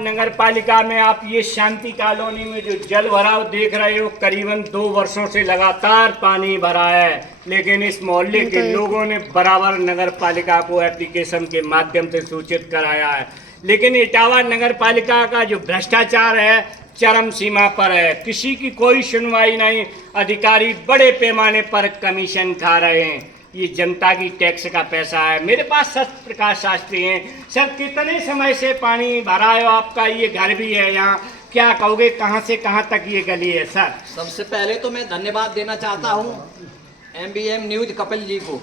नगर पालिका में आप ये शांति कॉलोनी में जो जल भराव देख रहे हो, करीबन 2 वर्षों से लगातार पानी भरा है, लेकिन इस मोहल्ले के लोगों ने बराबर नगर पालिका को एप्लीकेशन के माध्यम से सूचित कराया है। लेकिन इटावा नगर पालिका का जो भ्रष्टाचार है चरम सीमा पर है। किसी की कोई सुनवाई नहीं, अधिकारी बड़े पैमाने पर कमीशन खा रहे हैं। ये जनता की टैक्स का पैसा है। मेरे पास सत्य प्रकाश शास्त्री हैं। सर, कितने समय से पानी भरा है आपका? ये घर भी है यहाँ, क्या कहोगे कहाँ से कहाँ तक ये गली है? सर, सबसे पहले तो मैं धन्यवाद देना चाहता हूँ MBM न्यूज कपिल जी को।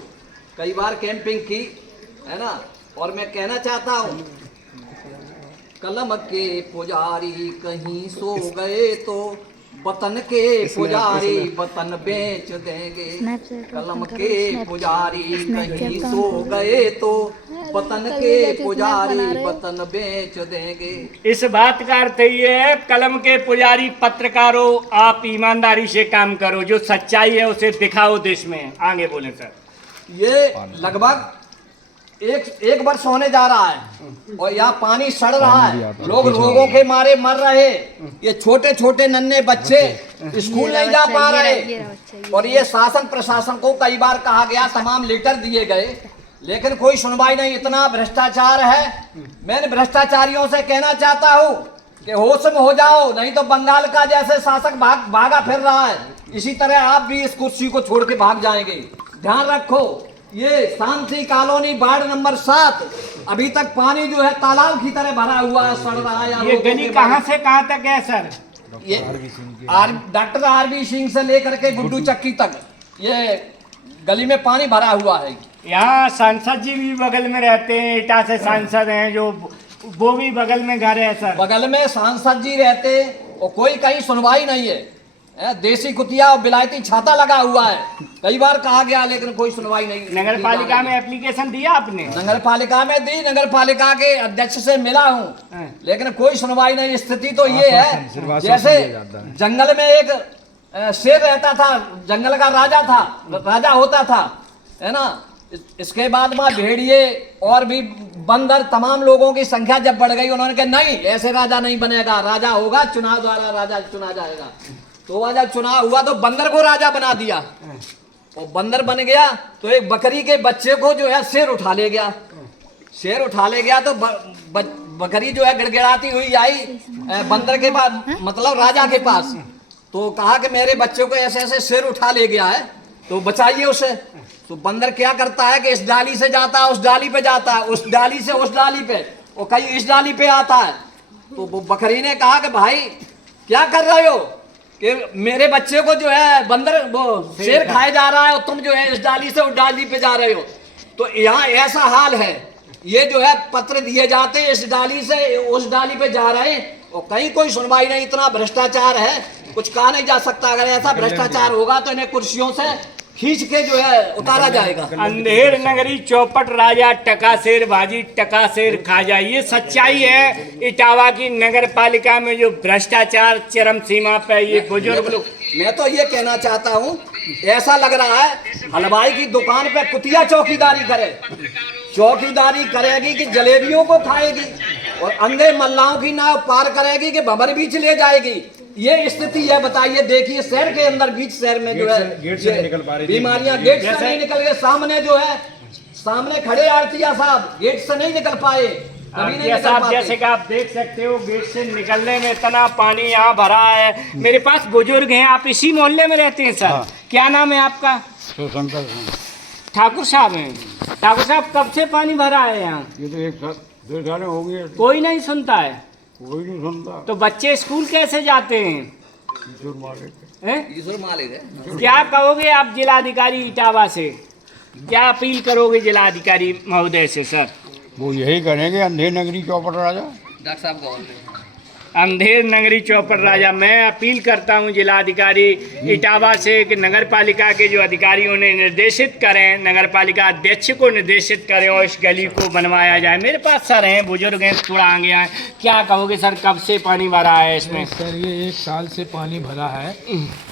कई बार कैंपिंग की है ना, और मैं कहना चाहता हूँ कलम के पुजारी कहीं सो गए तो वतन के पुजारी वतन बेच देंगे। कलम के पुजारी कहीं सो गए तो वतन के पुजारी वतन बेच देंगे। इस बात का अर्थ ये है, कलम के पुजारी पत्रकारों, आप ईमानदारी से काम करो, जो सच्चाई है उसे दिखाओ देश में। आगे बोले सर। ये लगभग एक वर्ष होने जा रहा है और यहाँ पानी सड़ रहा है, लोग रोगों के मारे मर रहे। ये छोटे छोटे नन्हे बच्चे स्कूल नहीं जा पा रहे। और ये शासन प्रशासन को कई बार कहा गया, तमाम लेटर दिए गए, लेकिन कोई सुनवाई नहीं। इतना भ्रष्टाचार है। मैं भ्रष्टाचारियों से कहना चाहता हूँ कि होश में हो जाओ, नहीं तो बंगाल का जैसे शासक भागा फिर रहा है, इसी तरह आप भी इस कुर्सी को छोड़ के भाग जाएंगे। ध्यान रखो, ये शांति कॉलोनी वार्ड नंबर 7 अभी तक पानी जो है तालाब की तरह भरा हुआ है, सड़ रहा है। ये गली कहाँ से कहाँ तक है सर? ये डॉक्टर RB सिंह से लेकर के गुड्डू चक्की तक ये गली में पानी भरा हुआ है। यहाँ सांसद जी भी बगल में रहते हैं, इटा से सांसद हैं जो, वो भी बगल में घर है सर। बगल में सांसद जी रहते और कोई कहीं सुनवाई नहीं है। देसी कुतिया और बिलायती छाता लगा हुआ है। कई बार कहा गया लेकिन कोई सुनवाई नहीं। नगर पालिका में एप्लीकेशन दिया आपने? नगर पालिका में दी, नगर पालिका के अध्यक्ष से मिला हूँ, लेकिन कोई सुनवाई नहीं। स्थिति तो ये है जैसे जंगल में एक शेर रहता था, जंगल का राजा था, राजा होता था, है ना। इसके बाद में भेड़िए और भी बंदर, तमाम लोगों की संख्या जब बढ़ गई, उन्होंने कहा नहीं, ऐसे राजा नहीं बनेगा, राजा होगा चुनाव द्वारा राजा चुना जाएगा। तो जब चुनाव हुआ तो बंदर को राजा बना दिया और बंदर बन गया तो एक बकरी के बच्चे को जो है शेर उठा ले गया। शेर उठा ले गया तो बकरी जो है गिड़गिड़ाती हुई आई बंदर के पास, मतलब राजा के पास। तो कहा कि मेरे बच्चे को ऐसे ऐसे शेर उठा ले गया है, तो बचाइए उसे। तो बंदर क्या करता है कि इस डाली से जाता है, उस डाली पे जाता है, उस डाली से उस डाली पे, और कहीं इस डाली पे आता है। तो वो बकरी ने कहा कि भाई क्या कर रहे हो कि मेरे बच्चे को जो है बंदर वो शेर खाए जा रहा है और तुम जो है इस डाली से उस डाली पे जा रहे हो। तो यहाँ ऐसा हाल है, ये जो है पत्र दिए जाते हैं, इस डाली से उस डाली पे जा रहे हैं और कहीं कोई सुनवाई नहीं। इतना भ्रष्टाचार है, कुछ कहा नहीं जा सकता। अगर ऐसा भ्रष्टाचार होगा तो इन्हें कुर्सियों से खींच के जो है उतारा जाएगा। अंधेर नगरी चौपट राजा, टका शेर भाजी टका शेर खा जाए, ये सच्चाई है। इटावा की नगर पालिका में जो भ्रष्टाचार चरम सीमा पे, ये बुजुर्ग लोग। मैं तो ये कहना चाहता हूँ, ऐसा लग रहा है हलवाई की दुकान पे कुतिया चौकीदारी करे, चौकीदारी करेगी कि जलेबियों को खाएगी और अंधे मल्लाहों की नाव पार करेगी कि भंवर बीच ले जाएगी। ये स्थिति है, बताइए। देखिए शहर के अंदर, बीच शहर में जो है गेट से निकल पा रही, बीमारियां गेट से नहीं निकल गए। सामने जो है, सामने खड़े आरतिया साहब गेट से नहीं निकल पाए, कभी नहीं निकल पाते। जैसे कि आप देख सकते हो, गेट से निकलने में इतना पानी यहाँ भरा है। मेरे पास बुजुर्ग हैं, आप इसी मोहल्ले में रहते हैं सर? हाँ। क्या नाम है आपका? ठाकुर साहब हैं। ठाकुर साहब, कब से पानी भरा है यहाँ? ये तो 1 साल हो गए। कोई नहीं सुनता है? कोई नहीं सुनता। तो बच्चे स्कूल कैसे जाते हैं? क्या कहोगे आप जिलाधिकारी इटावा से, क्या अपील करोगे जिलाधिकारी महोदय से? सर, वो यही करेंगे, अंधेर नगरी चौपट राजा। डॉक्टर साहब, अंधेर नगरी चौपट राजा। मैं अपील करता हूं जिलाधिकारी इटावा से कि नगर पालिका के जो अधिकारी उन्हें निर्देशित करें, नगर पालिका अध्यक्ष को निर्देशित करें और इस गली को बनवाया जाए। मेरे पास सर हैं, बुजुर्ग हैं, थोड़ा आगे आए। क्या कहोगे सर, कब से पानी भरा है इसमें? सर ये 1 साल से पानी भरा है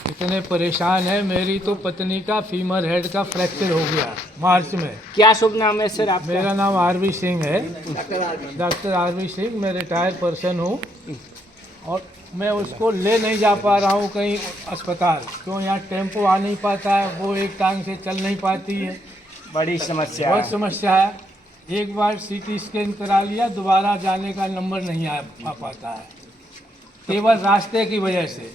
इतने परेशान है। मेरी तो पत्नी का फीमर हेड का फ्रैक्चर हो गया मार्च में। क्या शुभ नाम है सर आपका? मेरा नाम आरवी सिंह है, डॉक्टर आरवी सिंह। मैं रिटायर्ड पर्सन हूँ और मैं उसको ले नहीं जा पा रहा हूँ कहीं अस्पताल, क्यों यहाँ टेम्पो आ नहीं पाता है, वो एक टांग से चल नहीं पाती है। बड़ी समस्या बहुत है। समस्या है। एक बार सीटी स्कैन करा लिया, दोबारा जाने का नंबर नहीं आ पाता है, केवल रास्ते की वजह से।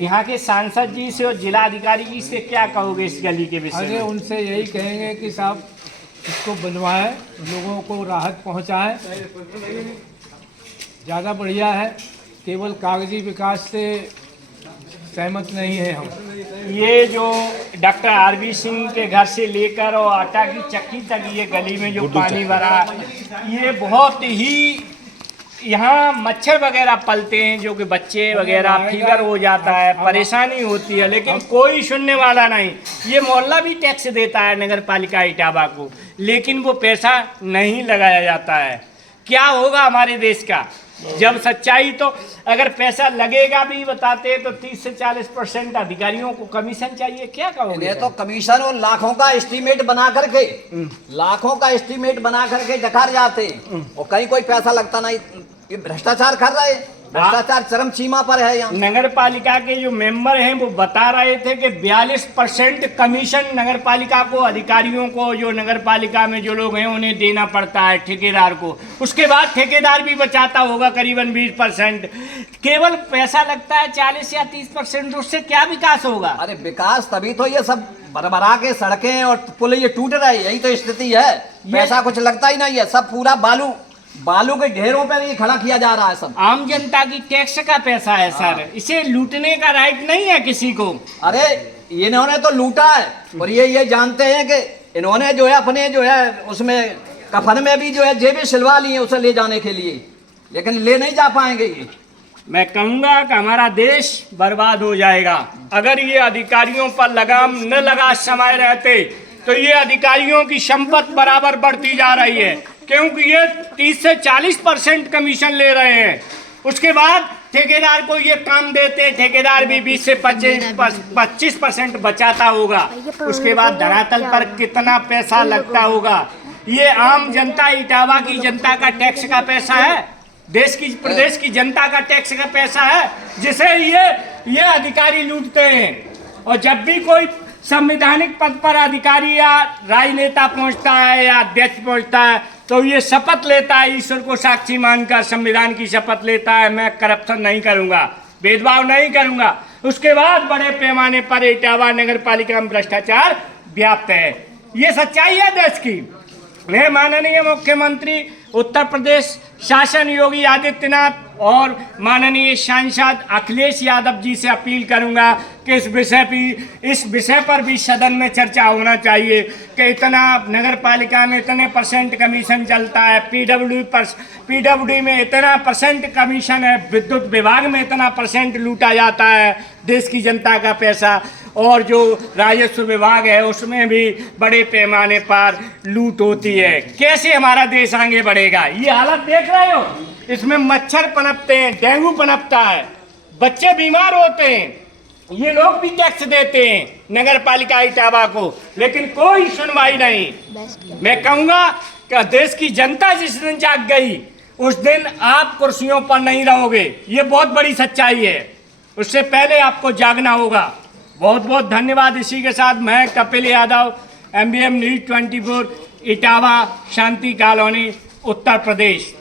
यहाँ के सांसद जी से और जिला अधिकारी जी से क्या कहोगे इस गली के विषय अरे में? उनसे यही कहेंगे कि साहब इसको बनवाएं, लोगों को राहत पहुंचाएं, ज़्यादा बढ़िया है। केवल कागजी विकास से सहमत नहीं है हम। ये जो डॉक्टर आरवी सिंह के घर से लेकर और आटा की चक्की तक ये गली में जो पानी भरा, ये बहुत ही यहाँ मच्छर वगैरह पलते हैं, जो कि बच्चे वगैरह फीवर हो जाता है, परेशानी होती है, लेकिन कोई सुनने वाला नहीं। ये मोहल्ला भी टैक्स देता है नगर पालिका इटावा को, लेकिन वो पैसा नहीं लगाया जाता है। क्या होगा हमारे देश का जब सच्चाई? तो अगर पैसा लगेगा भी बताते तो 30 से 40% अधिकारियों को कमीशन चाहिए। क्या कहोगे? ये तो कमीशन और लाखों का एस्टीमेट बना करके डकार जाते हैं और कहीं कोई पैसा लगता नहीं। ये भ्रष्टाचार कर रहे हैं, भ्रष्टाचार चरम सीमा पर है यहाँ। नगर पालिका के जो मेंबर हैं वो बता रहे थे कि 42% कमीशन नगर पालिका को, अधिकारियों को, जो नगर पालिका में जो लोग हैं उन्हें देना पड़ता है ठेकेदार को। उसके बाद ठेकेदार भी बचाता होगा करीबन 20%। केवल पैसा लगता है 40 या 30%। उससे क्या विकास होगा? अरे विकास तभी तो ये सब भरभरा के सड़कें और पुल ये टूट रहे, यही तो स्थिति है। पैसा कुछ लगता ही नहीं है, सब पूरा बालू के ढेरों पर ये खड़ा किया जा रहा है सब। आम जनता की टैक्स का पैसा है सर, इसे लूटने का राइट नहीं है किसी को। अरे इन्होंने तो लूटा है और ये जानते हैं कि इन्होंने जो है अपने जो है उसमें कफन में भी जो है जेबें सिलवा ली हैं उसे ले जाने के लिए, लेकिन ले नहीं जा पाएंगे ये। मैं कहूँगा कि हमारा देश बर्बाद हो जाएगा अगर ये अधिकारियों पर लगाम न लगा समय रहते। तो ये अधिकारियों की संपत्ति बराबर बढ़ती जा रही है, क्योंकि ये 30 से 40% कमीशन ले रहे हैं। उसके बाद ठेकेदार को ये काम देते, ठेकेदार भी 20 से 25% बचाता होगा। उसके बाद धरातल पर कितना पैसा लगता होगा? ये आम जनता, इटावा की जनता का टैक्स का पैसा है, प्रदेश की जनता का टैक्स का पैसा है, जिसे ये अधिकारी लूटते हैं। और जब भी कोई संवैधानिक पद पर अधिकारी या राजनेता पहुंचता है या अध्यक्ष पहुंचता है तो ये शपथ लेता है, ईश्वर को साक्षी मानकर संविधान की शपथ लेता है, मैं करप्शन नहीं करूंगा, भेदभाव नहीं करूंगा। उसके बाद बड़े पैमाने पर इटावा नगर पालिका में भ्रष्टाचार व्याप्त है। ये सच्चाई है देश की। मैं माननीय मुख्यमंत्री उत्तर प्रदेश शासन योगी आदित्यनाथ और माननीय सांसद अखिलेश यादव जी से अपील करूंगा कि इस विषय पर भी सदन में चर्चा होना चाहिए कि इतना नगर पालिका में इतने % कमीशन चलता है, पीडब्ल्यूडी में इतना % कमीशन है, विद्युत विभाग में इतना % लूटा जाता है देश की जनता का पैसा, और जो राजस्व विभाग है उसमें भी बड़े पैमाने पर लूट होती है। कैसे हमारा देश आगे बढ़ेगा? ये हालत देख रहे हो, इसमें मच्छर पनपते हैं, डेंगू पनपता है, बच्चे बीमार होते हैं। ये लोग भी टैक्स देते हैं नगर पालिका इटावा को, लेकिन कोई सुनवाई नहीं। मैं कहूँगा कि देश की जनता जिस दिन जाग गई उस दिन आप कुर्सियों पर नहीं रहोगे, ये बहुत बड़ी सच्चाई है। उससे पहले आपको जागना होगा। बहुत बहुत धन्यवाद। इसी के साथ मैं कपिल यादव, MBM न्यूज़ 24, इटावा, शांति कॉलोनी, उत्तर प्रदेश।